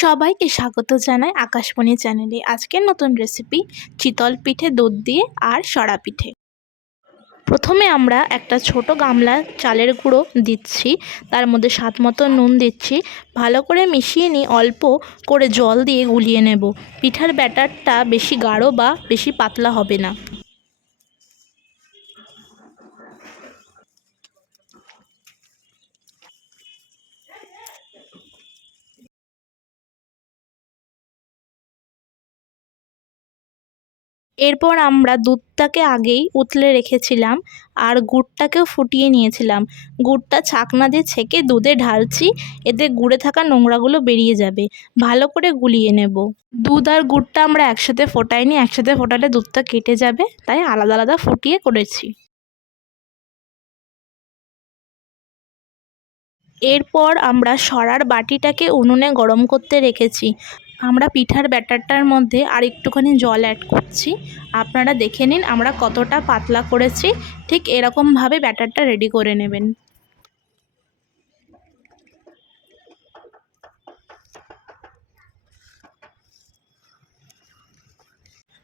সবাইকে স্বাগত জানাই আকাশমণি চ্যানেলে। আজকের নতুন রেসিপি চিতল পিঠে দুধ দিয়ে আর সরা পিঠে। প্রথমে আমরা একটা ছোট গামলা চালের গুঁড়ো দিচ্ছি, তার মধ্যে স্বাদ মতো নুন দিচ্ছি। ভালো করে মিশিয়ে নিয়ে অল্প করে জল দিয়ে গুলিয়ে নেব। পিঠার ব্যাটারটা বেশি গাঢ় বা বেশি পাতলা হবে না। এরপর আমরা দুধটাকে আগেই উতলে রেখেছিলাম আর গুড়টাকেও ফুটিয়ে নিয়েছিলাম। গুড়টা ছাকনা দিয়ে ছেঁকে দুধে ঢালছি, এতে গুড়ে থাকা নোংরাগুলো বেরিয়ে যাবে। ভালো করে গুলিয়ে নেব। দুধ আর গুড়টা আমরা একসাথে ফোটাইনি, একসাথে ফোটালে দুধটা কেটে যাবে, তাই আলাদা আলাদা ফুটিয়ে করেছি। এরপর আমরা সরার বাটিটাকে উনুনে গরম করতে রেখেছি। আমরা পিঠার ব্যাটারটার মধ্যে আর একটুখানি জল অ্যাড করছি। আপনারা দেখে নিন আমরা কতটা পাতলা করেছি। ঠিক এরকমভাবে ব্যাটারটা রেডি করে নেবেন।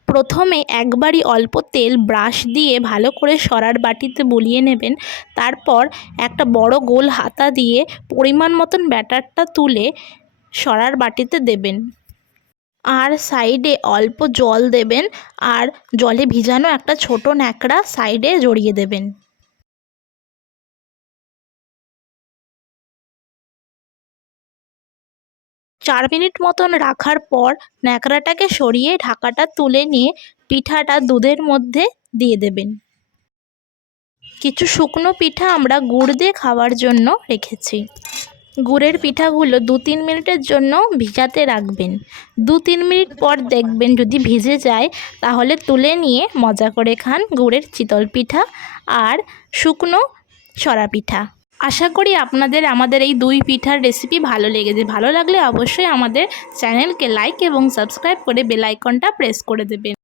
প্রথমে একবারই অল্প তেল ব্রাশ দিয়ে ভালো করে সরার বাটিতে বুলিয়ে নেবেন। তারপর একটা বড় গোল হাতা দিয়ে পরিমাণ মতন ব্যাটারটা তুলে সরার বাটিতে দেবেন। আর সাইডে অল্প জল দেবেন আর জলে ভিজানো একটা ছোট ন্যাকড়া সাইডে জড়িয়ে দেবেন। চার মিনিট মতন রাখার পর ন্যাকড়াটাকে সরিয়ে ঢাকাটা তুলে নিয়ে পিঠাটা দুধের মধ্যে দিয়ে দেবেন। কিছু শুকনো পিঠা আমরা গুড় দিয়ে খাওয়ার জন্য রেখেছি। গুড়ের পিঠাগুলো দু তিন মিনিটের জন্য ভিজাতে রাখবেন। দু তিন মিনিট পর দেখবেন যদি ভিজে যায়, তাহলে তুলে নিয়ে মজা করে খান গুড়ের চিতল পিঠা আর শুকনো সরা পিঠা। আশা করি আপনাদের আমাদের এই দুই পিঠার রেসিপি ভালো লেগেছে। ভালো লাগলে অবশ্যই আমাদের চ্যানেলকে লাইক এবং সাবস্ক্রাইব করে বেল আইকনটা প্রেস করে দেবেন।